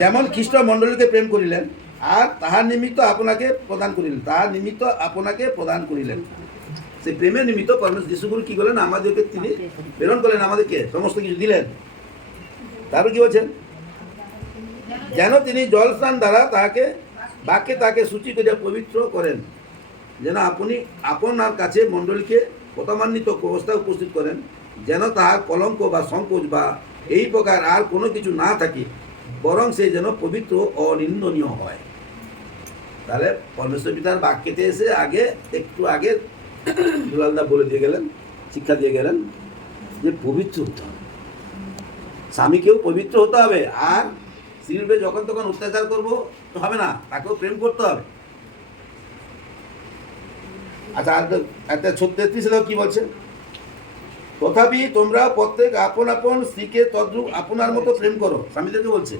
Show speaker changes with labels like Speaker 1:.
Speaker 1: যেমন খ্রিস্ট মণ্ডলীকে প্রেম করিলেন, আর তাহার নিমিত্ত আপনাকে প্রদান করিলেন, তাহার নিমিত্ত আপনাকে প্রদান করিলেন। সেই প্রেমের নিমিত্ত পরমেশ্বর যিশুগুরু কি করলেন? আমাদেরকে তিনি প্রেরণ করলেন, আমাদেরকে সমস্ত কিছু দিলেন। তারপর কি বলছেন? যেন তিনি জল স্নান দ্বারা তাহাকে, বাক্যে তাকে সূচি করিয়া পবিত্র করেন, যেন আপনি আপনার কাছে মণ্ডলীকে প্রথমান্বিত অবস্থায় উপস্থিত করেন, যেন তাহার কলঙ্ক বা সংকোচ বা এই প্রকার আর কোনো কিছু না থাকে। বরং সে যেন পবিত্র অনিন্দনীয় হয়। তাহলে পরমেশ্বর পিতার বাক্যেতে এসে আগে, একটু আগে দুলালদা বলে দিয়ে গেলেন, শিক্ষা দিয়ে গেলেন যে পবিত্র হতে হবে। স্বামীকেও পবিত্র হতে হবে আর স্ত্রীর যখন তখন অত্যাচার করব তো হবে না, তাকেও প্রেম করতে হবে। আচ্ছা আর একটা ছত্রিশ কি বলছে? তথাপি তোমরা প্রত্যেক আপন আপন স্ত্রীকে তদ্রুপ আপনার মতো প্রেম করো স্বামীদেরকে বলছে।